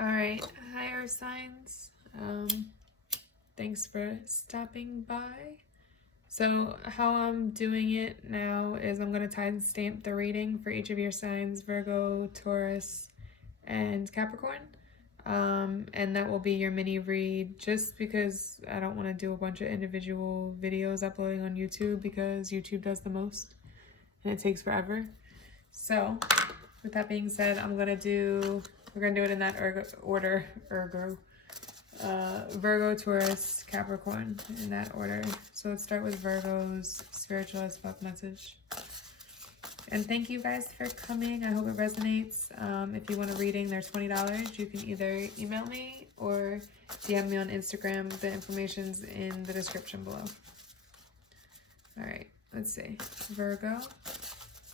All right, hi Earth signs. Thanks for stopping by. So how I'm doing it now is I'm going to timestamp the reading for each of your signs, Virgo, Taurus, and Capricorn. And that will be your mini read, just because I don't want to do a bunch of individual videos uploading on YouTube because YouTube does the most and it takes forever. So with that being said, we're gonna do it in that order, Virgo, Taurus, Capricorn, in that order. So let's start with Virgo's spiritual as fuck message. And thank you guys for coming. I hope it resonates. If you want a reading, they're $20. You can either email me or DM me on Instagram. The information's in the description below. All right, let's see. Virgo.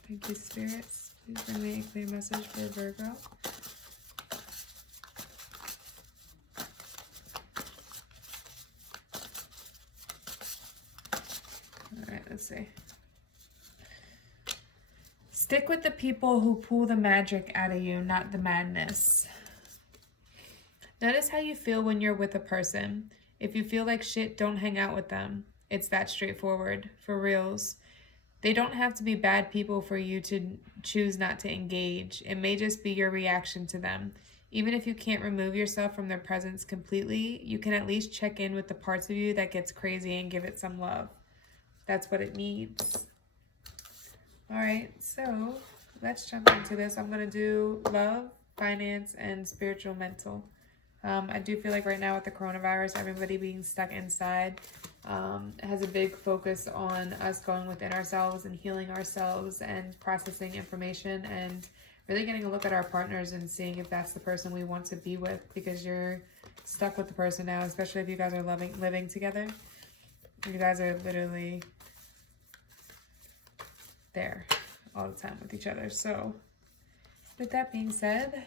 Thank you, spirits. Please bring me a clear message for Virgo. All right, let's see. Stick with the people who pull the magic out of you, not the madness. Notice how you feel when you're with a person. If you feel like shit, don't hang out with them. It's that straightforward, for reals. They don't have to be bad people for you to choose not to engage. It may just be your reaction to them. Even if you can't remove yourself from their presence completely, you can at least check in with the parts of you that gets crazy and give it some love. That's what it needs. All right, so let's jump into this. I'm going to do love, finance, and spiritual mental. I do feel like right now with the coronavirus, everybody being stuck inside has a big focus on us going within ourselves and healing ourselves and processing information and really getting a look at our partners and seeing if that's the person we want to be with, because you're stuck with the person now, especially if you guys are living together. You guys are literally there all the time with each other. So with that being said,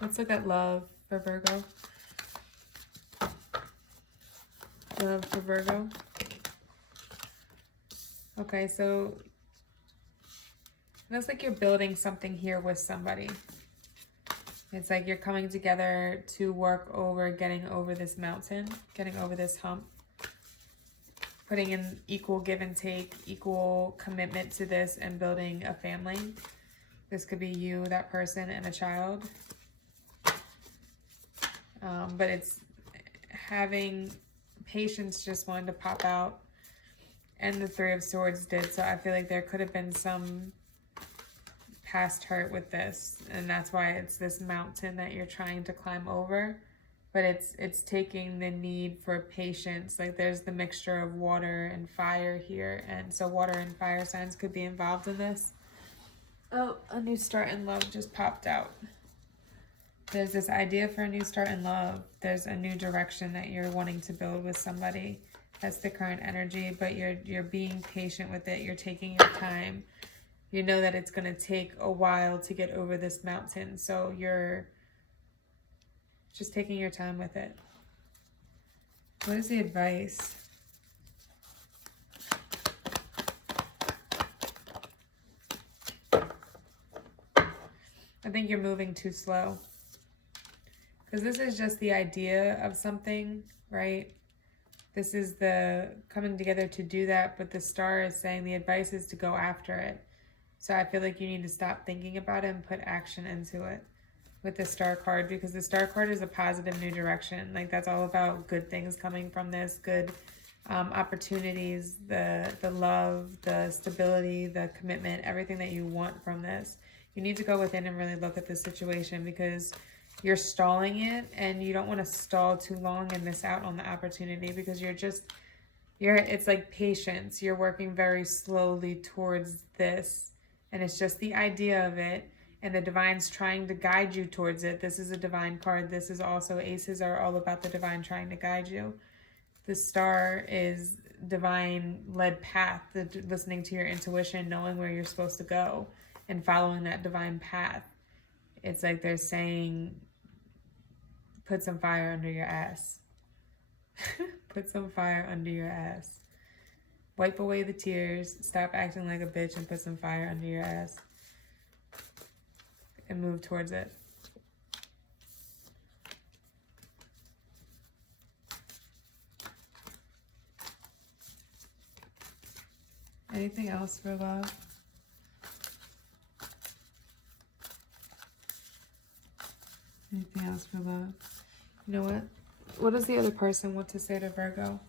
let's look at love for Virgo. Love for Virgo. Okay, so it looks like you're building something here with somebody. It's like you're coming together to work over getting over this mountain, getting over this hump, putting in equal give and take, equal commitment to this, and building a family. This could be you, that person, and a child. But it's having patience just wanted to pop out, and the Three of Swords did. So I feel like there could have been some past hurt with this, and that's why it's this mountain that you're trying to climb over. But it's taking the need for patience. Like there's the mixture of water and fire here, and so water and fire signs could be involved in this. Oh, a new start in love just popped out. There's this idea for a new start in love. There's a new direction that you're wanting to build with somebody. That's the current energy, but you're being patient with it. You're taking your time. You know that it's going to take a while to get over this mountain, so you're just taking your time with it. What is the advice? I think you're moving too slow. Because this is just the idea of something, right? This is the coming together to do that, but the star is saying the advice is to go after it. So I feel like you need to stop thinking about it and put action into it with the star card, because the star card is a positive new direction. Like that's all about good things coming from this, good opportunities, the love, the stability, the commitment, everything that you want from this. You need to go within and really look at this situation, because you're stalling it, and you don't want to stall too long and miss out on the opportunity, because it's like patience. You're working very slowly towards this, and it's just the idea of it, and the divine's trying to guide you towards it. This is a divine card. This is also, aces are all about the divine trying to guide you. The star is divine led path, listening to your intuition, knowing where you're supposed to go and following that divine path. It's like they're saying, put some fire under your ass. Put some fire under your ass. Wipe away the tears. Stop acting like a bitch and put some fire under your ass. And move towards it. Anything else for love? Anything else for love? You know what? What does the other person want to say to Virgo?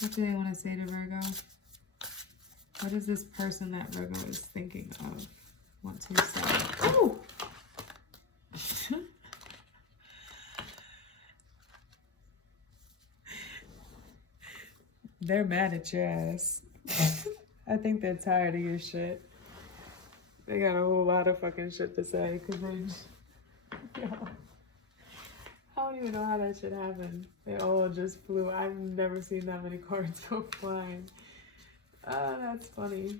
What do they want to say to Virgo? What does this person that Virgo is thinking of want to say? Oh! They're mad at your ass. I think they're tired of your shit. They got a whole lot of fucking shit to say because they... Yo, I don't even know how that shit happened. They all just flew. I've never seen that many cards go flying. Oh, that's funny.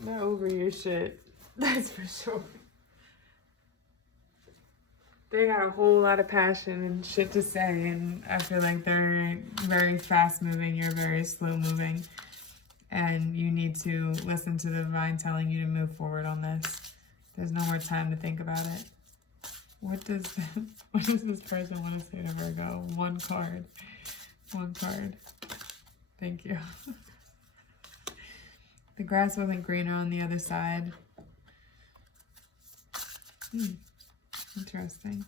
They're over your shit. That's for sure. They got a whole lot of passion and shit to say, and I feel like they're very fast moving, you're very slow moving, and you need to listen to the divine telling you to move forward on this. There's no more time to think about it. What does this person want to say to Virgo? One card. One card. Thank you. The grass wasn't greener on the other side. Interesting.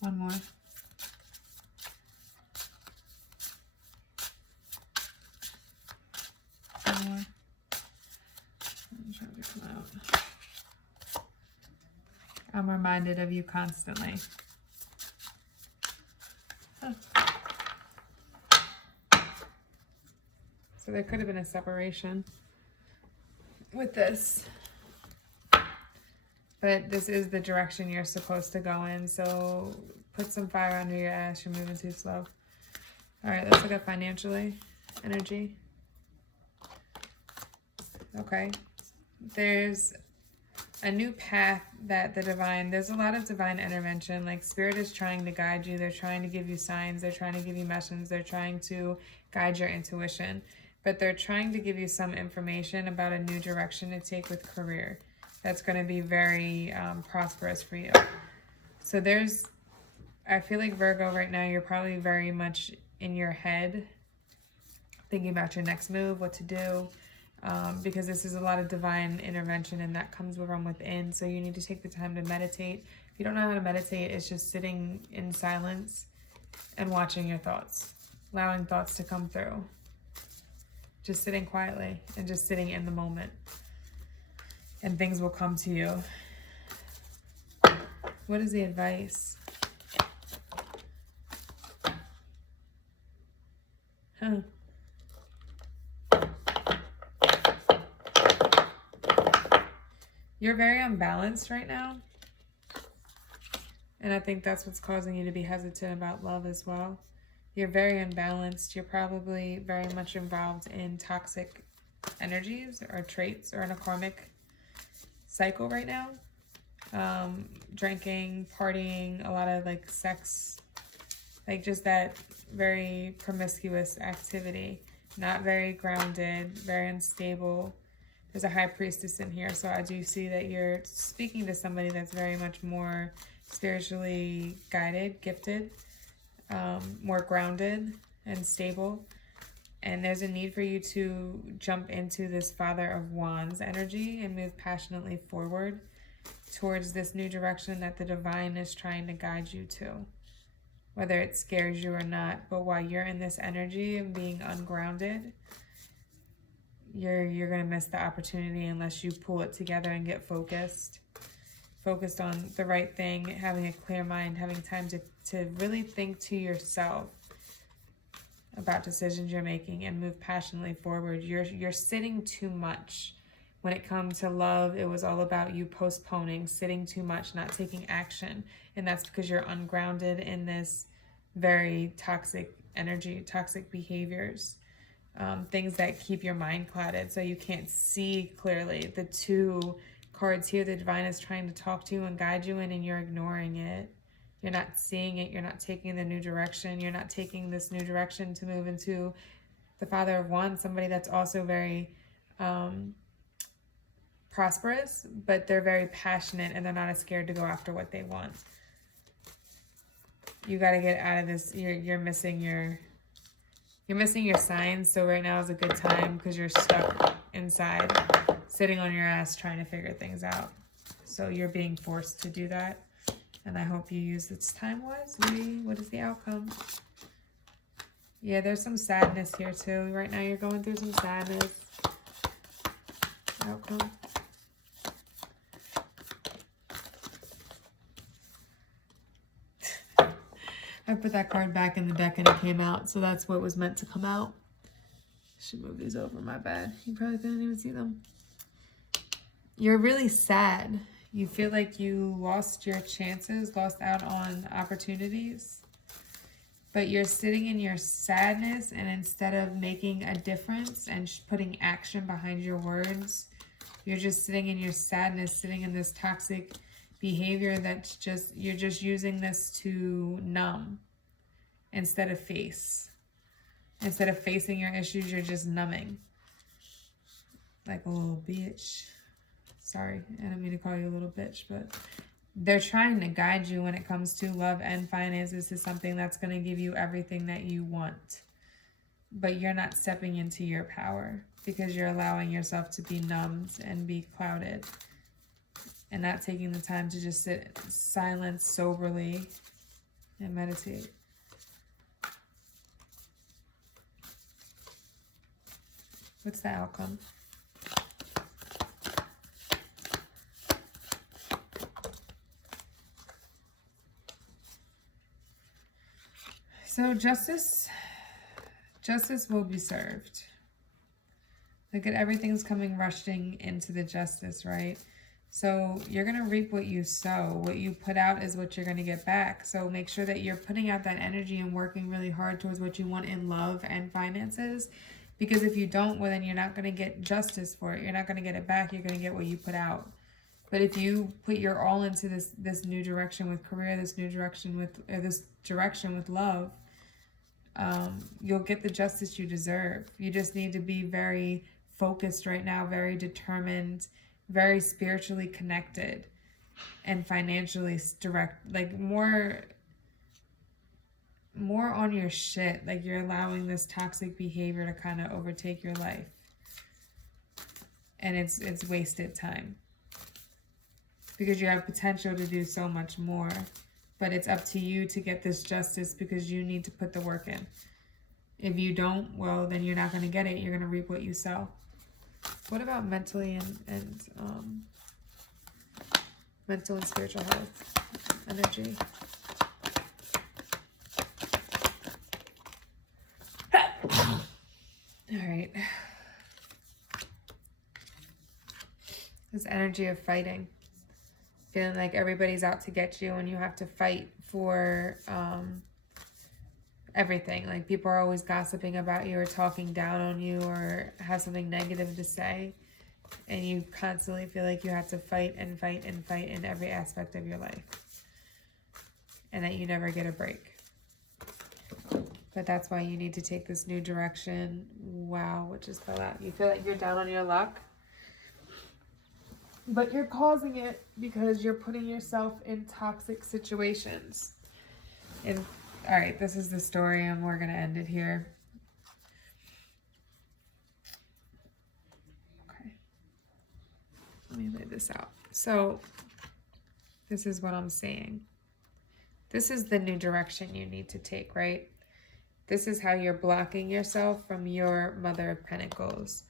One more. One more. I'm trying to come out. I'm reminded of you constantly. Huh. So there could have been a separation with this. But this is the direction you're supposed to go in. So put some fire under your ass. You're moving too slow. All right, let's look at financially. Energy. Okay. There's a new path that there's a lot of divine intervention. Like Spirit is trying to guide you. They're trying to give you signs. They're trying to give you messages. They're trying to guide your intuition. But they're trying to give you some information about a new direction to take with career. That's going to be very prosperous for you. So I feel like Virgo right now, you're probably very much in your head, thinking about your next move, what to do, because this is a lot of divine intervention and that comes from within. So you need to take the time to meditate. If you don't know how to meditate, it's just sitting in silence and watching your thoughts, allowing thoughts to come through. Just sitting quietly and just sitting in the moment. And things will come to you. What is the advice? Huh. You're very unbalanced right now. And I think that's what's causing you to be hesitant about love as well. You're very unbalanced. You're probably very much involved in toxic energies or traits or in a karmic cycle right now. Drinking, partying, a lot of like sex, like just that very promiscuous activity. Not very grounded, very unstable. There's a high priestess in here, so I do see that you're speaking to somebody that's very much more spiritually guided, gifted, more grounded and stable. And there's a need for you to jump into this Father of Wands energy and move passionately forward towards this new direction that the divine is trying to guide you to. Whether it scares you or not, but while you're in this energy of being ungrounded, you're going to miss the opportunity unless you pull it together and get focused on the right thing, having a clear mind, having time to really think to yourself about decisions you're making and move passionately forward. You're sitting too much. When it comes to love, it was all about you postponing, sitting too much, not taking action. And that's because you're ungrounded in this very toxic energy, toxic behaviors, things that keep your mind clouded so you can't see clearly. The two cards here, the divine is trying to talk to you and guide you in, and you're ignoring it. You're not seeing it. You're not taking the new direction. You're not taking this new direction to move into the Father of Wands, somebody that's also very prosperous, but they're very passionate and they're not as scared to go after what they want. You got to get out of this. You're missing your signs. So right now is a good time because you're stuck inside, sitting on your ass trying to figure things out. So you're being forced to do that. And I hope you use this time wisely. What is the outcome? Yeah, there's some sadness here too. Right now you're going through some sadness. Outcome. I put that card back in the deck and it came out. So that's what was meant to come out. I should move these over, my bad. You probably couldn't even see them. You're really sad. You feel like you lost your chances, lost out on opportunities. But you're sitting in your sadness, and instead of making a difference and putting action behind your words, you're just sitting in your sadness, sitting in this toxic behavior that's just, you're just using this to numb instead of face. Instead of facing your issues, you're just numbing. Like a little bitch. Sorry, I don't mean to call you a little bitch, but they're trying to guide you when it comes to love and finances to something that's going to give you everything that you want. But you're not stepping into your power because you're allowing yourself to be numbed and be clouded and not taking the time to just sit silent, soberly, and meditate. What's the outcome? So justice will be served. Look at everything's coming rushing into the justice, right? So you're going to reap what you sow. What you put out is what you're going to get back. So make sure that you're putting out that energy and working really hard towards what you want in love and finances. Because if you don't, well, then you're not going to get justice for it. You're not going to get it back. You're going to get what you put out. But if you put your all into this new direction with career, this direction with love, you'll get the justice you deserve. You just need to be very focused right now, very determined, very spiritually connected, and financially direct, like more on your shit. Like you're allowing this toxic behavior to kind of overtake your life, and it's wasted time because you have potential to do so much more. But it's up to you to get this justice because you need to put the work in. If you don't, well, then you're not going to get it. You're going to reap what you sow. What about mentally and mental and spiritual health energy? All right. This energy of fighting. Feeling like everybody's out to get you and you have to fight for everything. Like people are always gossiping about you or talking down on you or have something negative to say. And you constantly feel like you have to fight and fight and fight in every aspect of your life. And that you never get a break. But that's why you need to take this new direction. Wow, what just fell out? You feel like you're down on your luck. But you're causing it because you're putting yourself in toxic situations. And all right, this is the story and we're going to end it here. Okay. Let me lay this out. So this is what I'm saying. This is the new direction you need to take, right? This is how you're blocking yourself from your Mother of Pentacles.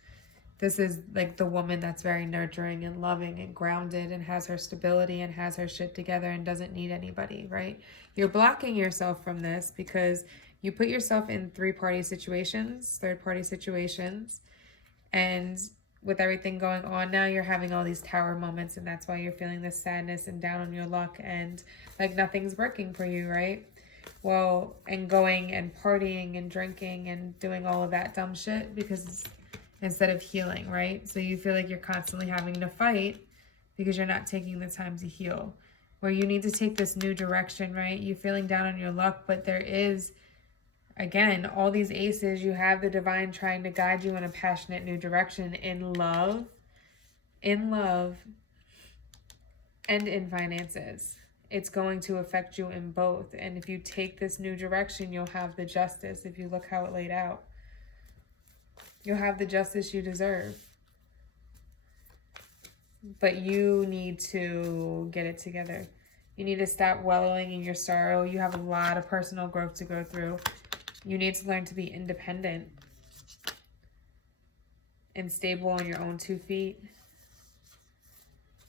This is like the woman that's very nurturing and loving and grounded and has her stability and has her shit together and doesn't need anybody, right? You're blocking yourself from this because you put yourself in third-party situations, and with everything going on now, you're having all these tower moments, and that's why you're feeling this sadness and down on your luck and like nothing's working for you, right? Well, and going and partying and drinking and doing all of that dumb shit because instead of healing, right? So you feel like you're constantly having to fight because you're not taking the time to heal. Where you need to take this new direction, right? You're feeling down on your luck, but there is, again, all these aces. You have the divine trying to guide you in a passionate new direction in love, in love and in finances. It's going to affect you in both. And if you take this new direction, you'll have the justice. If you look how it laid out, you'll have the justice you deserve. But you need to get it together. You need to stop wallowing in your sorrow. You have a lot of personal growth to go through. You need to learn to be independent and stable on your own 2 feet.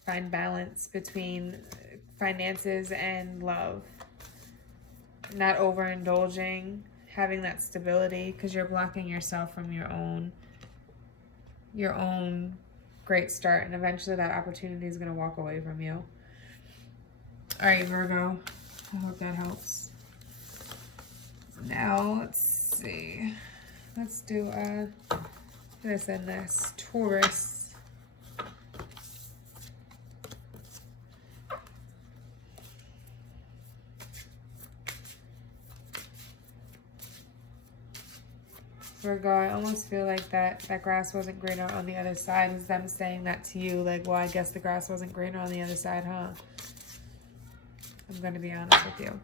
Find balance between finances and love. Not overindulging, having that stability, because you're blocking yourself from your own great start, and eventually that opportunity is going to walk away from you. All right, Virgo. I hope that helps. Now, let's see. Let's do this and this. Taurus. Virgo, I almost feel like that grass wasn't greener on the other side. Is them saying that to you? Like, well, I guess the grass wasn't greener on the other side, huh? I'm going to be honest with you.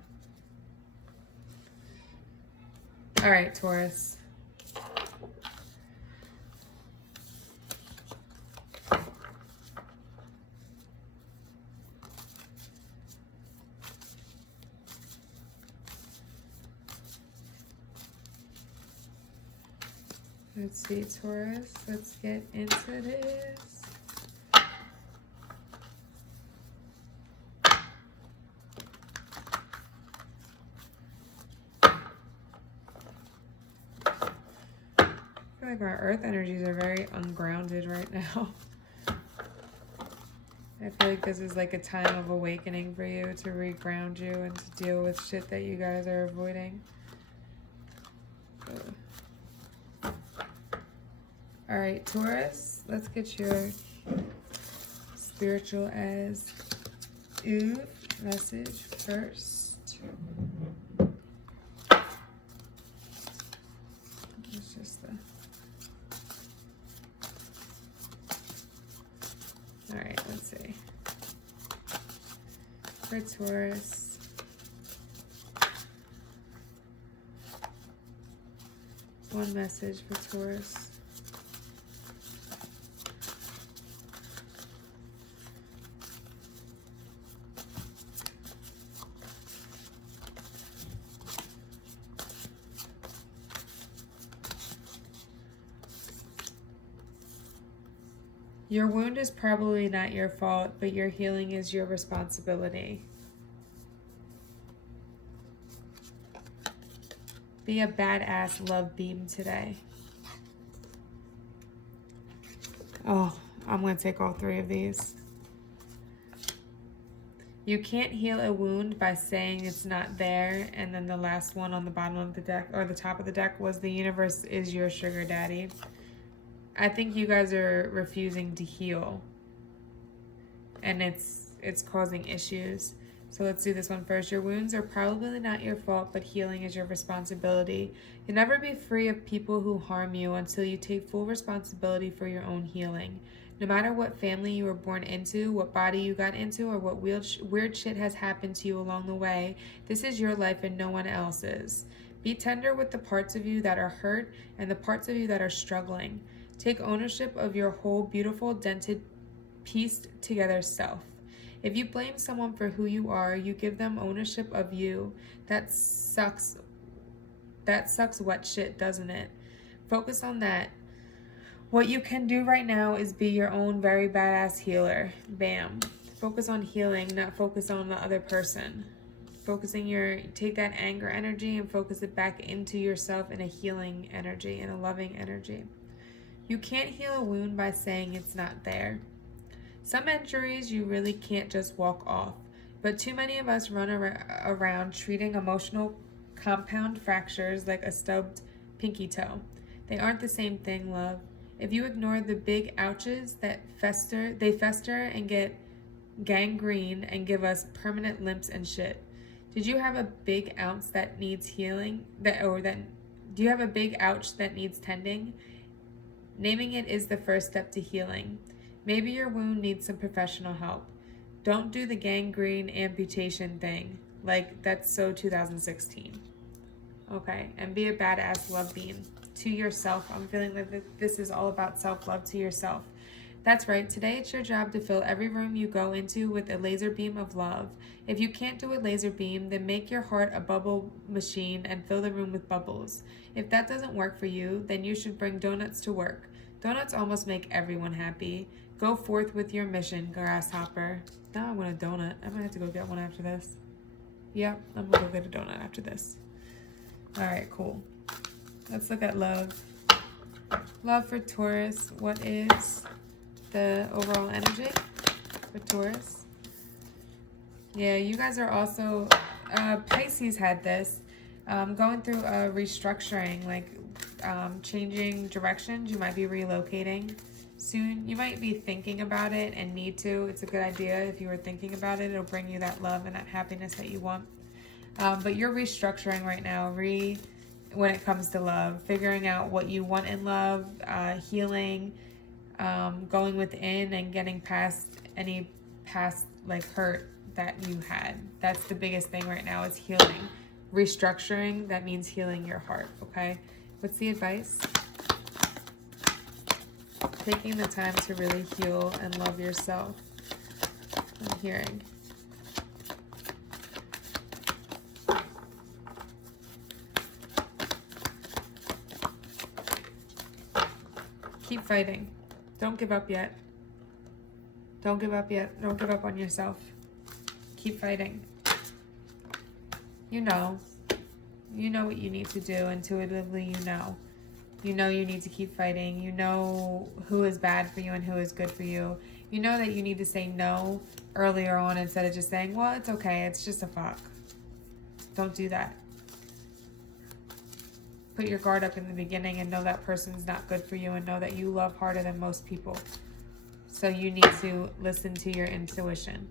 All right, Taurus. Let's see, Taurus. Let's get into this. I feel like our earth energies are very ungrounded right now. I feel like this is like a time of awakening for you, to reground you and to deal with shit that you guys are avoiding. All right, Taurus, let's get your spiritual as Eve message first. It's just the... All right, let's see. For Taurus, one message for Taurus. Your wound is probably not your fault, but your healing is your responsibility. Be a badass love beam today. Oh, I'm going to take all 3 of these. You can't heal a wound by saying it's not there. And then the last one on the bottom of the deck, or the top of the deck, was the universe is your sugar daddy. I think you guys are refusing to heal, and it's causing issues. So let's do this one first. Your wounds are probably not your fault, but healing is your responsibility. You'll never be free of people who harm you until you take full responsibility for your own healing. No matter what family you were born into, what body you got into, or what weird shit has happened to you along the way, this is your life and no one else's. Be tender with the parts of you that are hurt and the parts of you that are struggling. Take ownership of your whole beautiful, dented, pieced together self. If you blame someone for who you are, you give them ownership of you. That sucks. That sucks wet shit, doesn't it? Focus on that. What you can do right now is be your own very badass healer. Bam. Focus on healing, not focus on the other person. Take that anger energy and focus it back into yourself in a healing energy, in a loving energy. You can't heal a wound by saying it's not there. Some injuries you really can't just walk off, but too many of us run around treating emotional compound fractures like a stubbed pinky toe. They aren't the same thing, love. If you ignore the big ouches that fester and get gangrene and give us permanent limps and shit. Did you have a big ounce that needs healing? Do you have a big ouch that needs tending? Naming it is the first step to healing. Maybe your wound needs some professional help. Don't do the gangrene amputation thing. Like, that's so 2016. Okay, and be a badass love beam to yourself. I'm feeling that this is all about self-love to yourself. That's right. Today it's your job to fill every room you go into with a laser beam of love. If you can't do a laser beam, then make your heart a bubble machine and fill the room with bubbles. If that doesn't work for you, then you should bring donuts to work. Donuts almost make everyone happy. Go forth with your mission, grasshopper. Now I want a donut. I might have to go get one after this. Yep, I'm gonna go get a donut after this. All right, cool. Let's look at love. Love for Taurus. What is the overall energy for Taurus? Yeah, you guys are also, Pisces had this, going through a restructuring, like changing directions. You might be relocating soon. You might be thinking about it and need to. It's a good idea. If you were thinking about it, it'll bring you that love and that happiness that you want. But you're restructuring right now, when it comes to love, figuring out what you want in love, healing, going within and getting past any past like hurt that you had. That's the biggest thing right now, is healing. Restructuring, that means healing your heart, okay? What's the advice? Taking the time to really heal and love yourself. I'm hearing. Keep fighting. Don't give up yet. Don't give up yet. Don't give up on yourself. Keep fighting. You know what you need to do. Intuitively, you know. You know you need to keep fighting. You know who is bad for you and who is good for you. You know that you need to say no earlier on instead of just saying, well, it's okay. It's just a fuck. Don't do that. Put your guard up in the beginning and know that person's not good for you, and know that you love harder than most people. So you need to listen to your intuition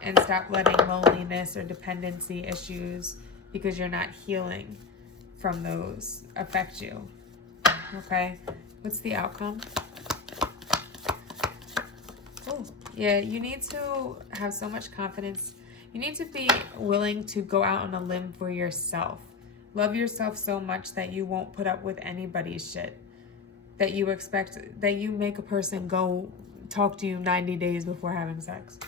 and stop letting loneliness or dependency issues, because you're not healing from those, affect you. Okay? What's the outcome? Oh, yeah, you need to have so much confidence. You need to be willing to go out on a limb for yourself. Love yourself so much that you won't put up with anybody's shit. That you expect, that you make a person go talk to you 90 days before having sex.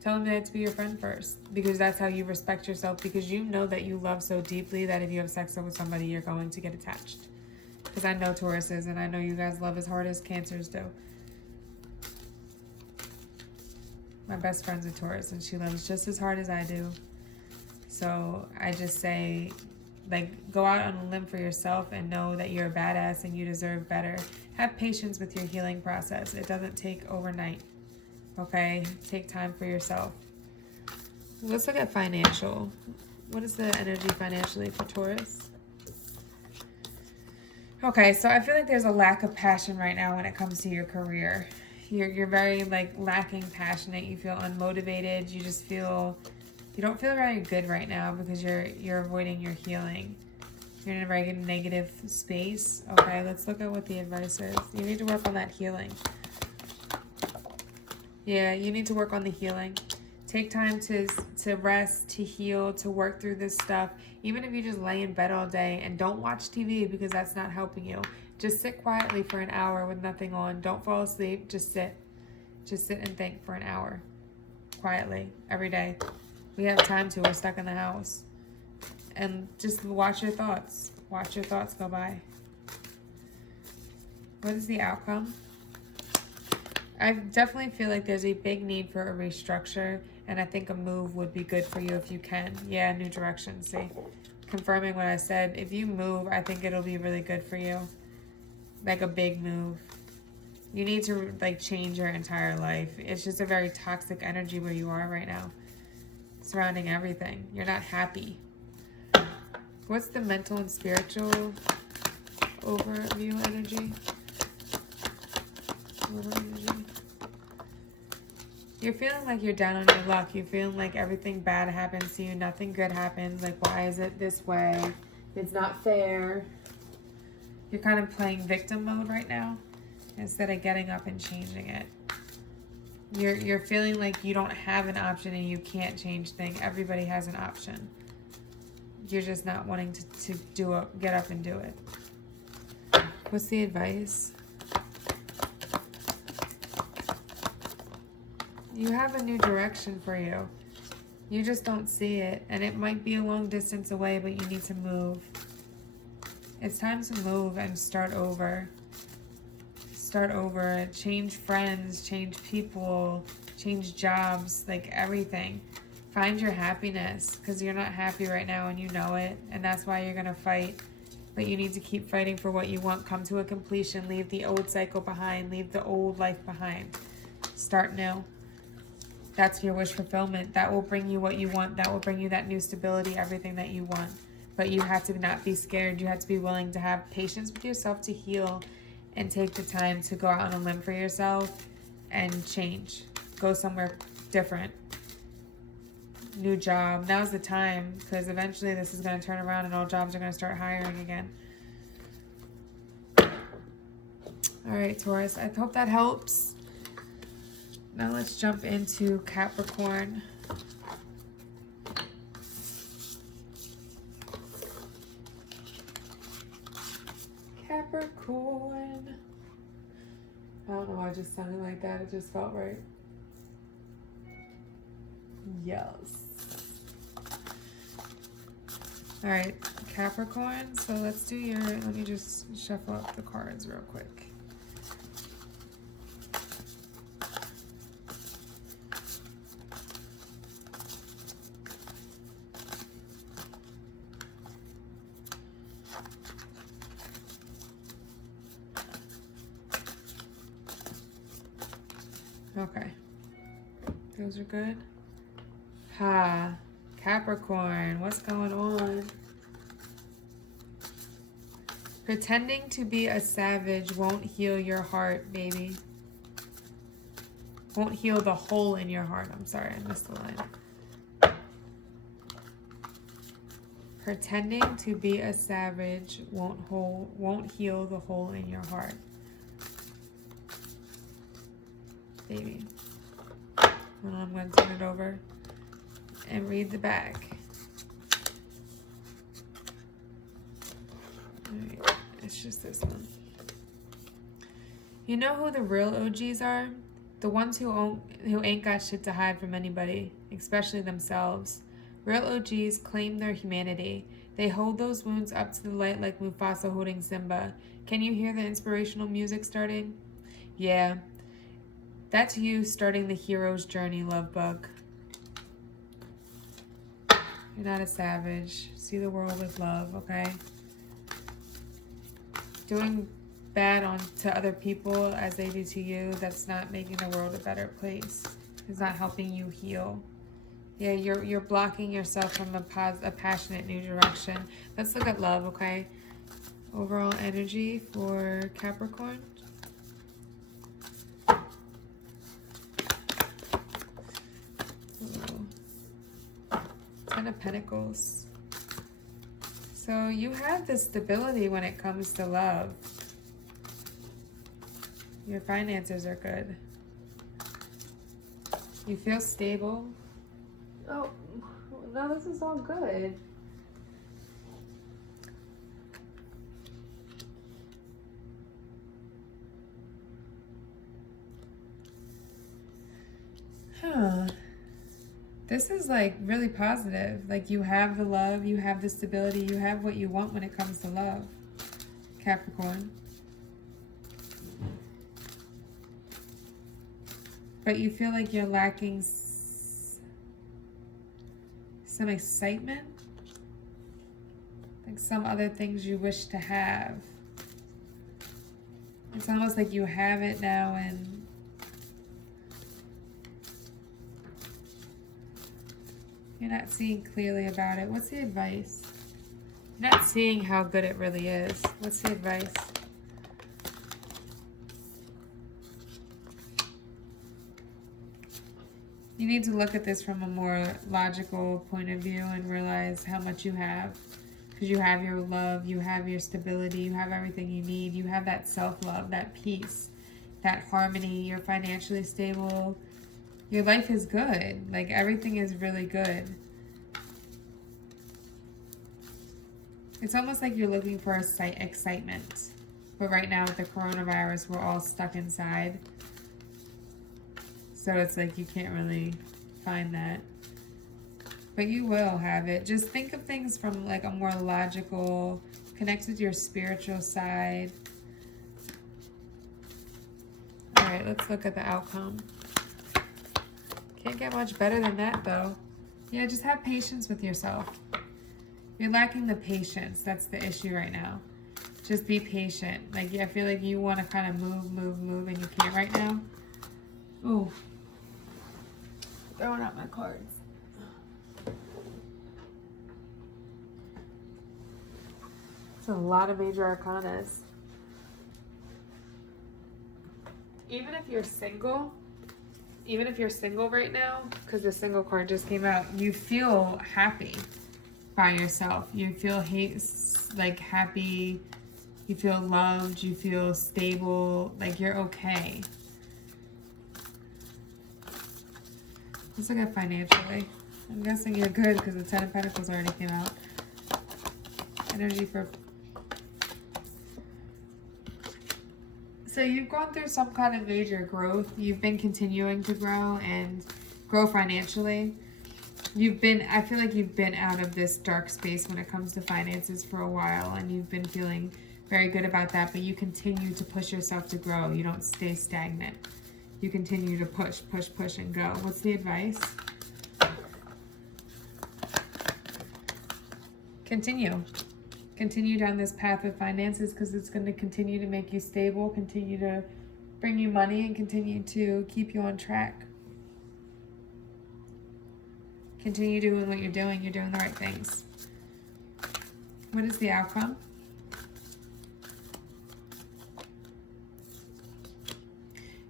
Tell them that to be your friend first, because that's how you respect yourself, because you know that you love so deeply that if you have sex with somebody, you're going to get attached. Because I know Tauruses, and I know you guys love as hard as Cancers do. My best friend's a Taurus, and she loves just as hard as I do. So I just say, like, go out on a limb for yourself and know that you're a badass and you deserve better. Have patience with your healing process. It doesn't take overnight. Okay? Take time for yourself. Let's look at financial. What is the energy financially for Taurus? Okay, so I feel like there's a lack of passion right now when it comes to your career. You're very, like, lacking passionate. You feel unmotivated. You just feel... You don't feel very good right now because you're avoiding your healing. You're in a very negative space. Okay, let's look at what the advice is. You need to work on that healing. Yeah, you need to work on the healing. Take time to rest, to heal, to work through this stuff. Even if you just lay in bed all day and don't watch TV, because that's not helping you. Just sit quietly for an hour with nothing on. Don't fall asleep. Just sit. Just sit and think for an hour. Quietly. Every day. We have time to. We're stuck in the house. And just watch your thoughts. Watch your thoughts go by. What is the outcome? I definitely feel like there's a big need for a restructure. And I think a move would be good for you if you can. Yeah, new direction. See? Confirming what I said. If you move, I think it'll be really good for you. Like a big move. You need to, like, change your entire life. It's just a very toxic energy where you are right now. Surrounding everything. You're not happy. What's the mental and spiritual overview energy? You're feeling like you're down on your luck. You're feeling like everything bad happens to you. Nothing good happens. Like, why is it this way? It's not fair. You're kind of playing victim mode right now. instead of getting up and changing it. You're feeling like you don't have an option and you can't change things. Everybody has an option. You're just not wanting to get up and do it. What's the advice? You have a new direction for you. You just don't see it. And it might be a long distance away, but you need to move. It's time to move and start over. Start over. Change friends, change people, change jobs, like everything. Find your happiness, because you're not happy right now and you know it. And that's why you're going to fight. But you need to keep fighting for what you want. Come to a completion. Leave the old cycle behind. Leave the old life behind. Start new. That's your wish fulfillment. That will bring you what you want. That will bring you that new stability, everything that you want. But you have to not be scared. You have to be willing to have patience with yourself to heal and take the time to go out on a limb for yourself and change. Go somewhere different. New job. Now's the time, because eventually this is going to turn around and all jobs are going to start hiring again. All right, Taurus. I hope that helps. Now let's jump into Capricorn. Capricorn. I don't know why I just sounded like that. It just felt right. Yes. All right, Capricorn. So let's do your, let me just shuffle up the cards real quick. Okay, those are good. Capricorn, what's going on? Pretending to be a savage won't heal your heart, baby. Won't heal the hole in your heart. I'm sorry, I missed the line. Pretending to be a savage won't heal the hole in your heart. Baby. Well, I'm going to turn it over and read the back. Alright, it's just this one. You know who the real OGs are? The ones who ain't got shit to hide from anybody, especially themselves. Real OGs claim their humanity. They hold those wounds up to the light like Mufasa holding Simba. Can you hear the inspirational music starting? Yeah. That's you starting the hero's journey, love bug. You're not a savage. See the world with love, okay? Doing bad to other people as they do to you, that's not making the world a better place. It's not helping you heal. Yeah, you're blocking yourself from a passionate new direction. Let's look at love, okay? Overall energy for Capricorn. Ten of Pentacles. So you have this stability when it comes to love. Your finances are good. You feel stable. Oh, no, this is all good. Huh. This is like really positive. Like you have the love, you have the stability, you have what you want when it comes to love, Capricorn. But you feel like you're lacking some excitement, like some other things you wish to have. It's almost like you have it now and you're not seeing clearly about it. What's the advice? You're not seeing how good it really is. What's the advice? You need to look at this from a more logical point of view and realize how much you have. Because you have your love, you have your stability, you have everything you need. You have that self-love, that peace. that harmony. You're financially stable. Your life is good. Like, everything is really good. It's almost like you're looking for excitement. But right now with the coronavirus, we're all stuck inside. So it's like you can't really find that. But you will have it. Just think of things from like a more logical, connect with your spiritual side. All right, let's look at the outcome. Can't get much better than that though. Yeah, just have patience with yourself. You're lacking the patience. That's the issue right now. Just be patient. Like, I feel like you want to kind of move, and you can't right now. Ooh. Throwing out my cards. It's a lot of major arcanas. Even if you're single right now, because the single card just came out, you feel happy by yourself. You feel happy. You feel loved. You feel stable. Like, you're okay. Let's look at financially. I'm guessing you're good because the 10 of Pentacles already came out. Energy for... So you've gone through some kind of major growth. You've been continuing to grow and grow financially. I feel like you've been out of this dark space when it comes to finances for a while, and you've been feeling very good about that, but you continue to push yourself to grow. You don't stay stagnant. You continue to push, and go. What's the advice? Continue. Continue down this path of finances because it's going to continue to make you stable, continue to bring you money, and continue to keep you on track. Continue doing what you're doing. You're doing the right things. What is the outcome?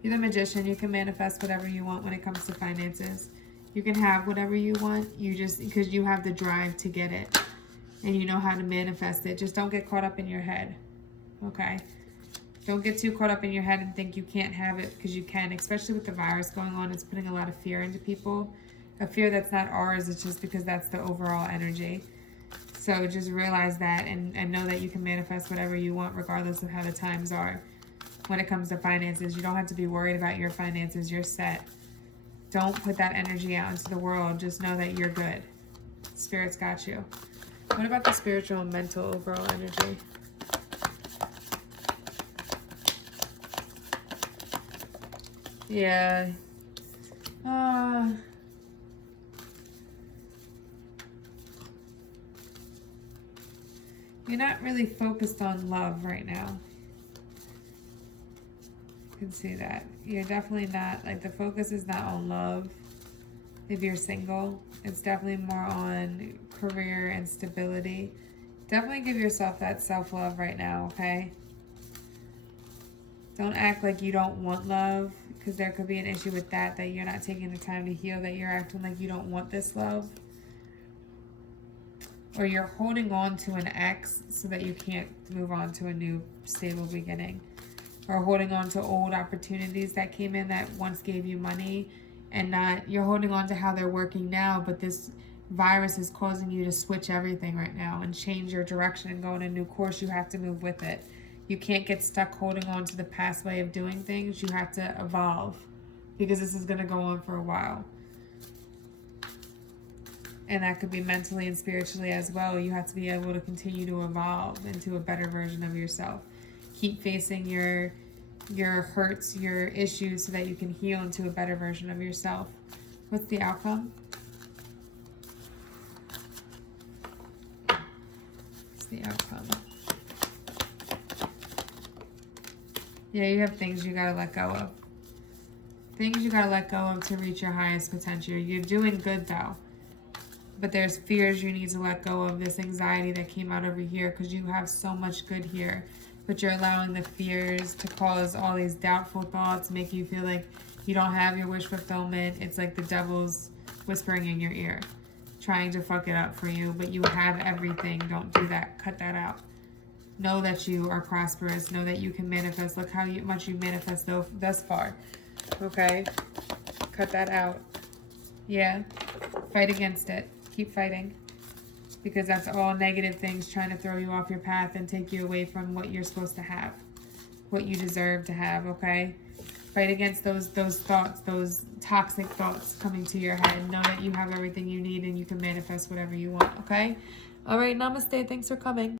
You're the Magician. You can manifest whatever you want when it comes to finances. You can have whatever you want. Because you have the drive to get it. And you know how to manifest it. Just don't get caught up in your head. Okay? Don't get too caught up in your head and think you can't have it, because you can. Especially with the virus going on. It's putting a lot of fear into people. A fear that's not ours. It's just because that's the overall energy. So just realize that and know that you can manifest whatever you want regardless of how the times are. When it comes to finances, you don't have to be worried about your finances. You're set. Don't put that energy out into the world. Just know that you're good. Spirit's got you. What about the spiritual and mental overall energy? Yeah. You're not really focused on love right now. You can see that. You're definitely not, like, the focus is not on love. If you're single, it's definitely more on career and stability. Definitely give yourself that self-love right now, okay? Don't act like you don't want love, because there could be an issue with that you're not taking the time to heal, that you're acting like you don't want this love. Or you're holding on to an ex so that you can't move on to a new stable beginning. Or holding on to old opportunities that came in that once gave you money, and you're holding on to how they're working now, but this virus is causing you to switch everything right now and change your direction and go in a new course. You have to move with it. You can't get stuck holding on to the past way of doing things. You have to evolve, because this is going to go on for a while. And that could be mentally and spiritually as well. You have to be able to continue to evolve into a better version of yourself. Keep facing your hurts, your issues, so that you can heal into a better version of yourself. What's the outcome? What's the outcome? Yeah, you have things you gotta let go of. Things you gotta let go of to reach your highest potential. You're doing good though. But there's fears you need to let go of. This anxiety that came out over here, because you have so much good here. But you're allowing the fears to cause all these doubtful thoughts, make you feel like you don't have your wish fulfillment. It's like the devil's whispering in your ear, trying to fuck it up for you. But you have everything. Don't do that. Cut that out. Know that you are prosperous. Know that you can manifest. Look how much you manifest thus far. Okay? Cut that out. Yeah. Fight against it. Keep fighting. Because that's all negative things trying to throw you off your path and take you away from what you're supposed to have. What you deserve to have, okay? Fight against those thoughts, those toxic thoughts coming to your head. Know that you have everything you need and you can manifest whatever you want, okay? All right, namaste. Thanks for coming.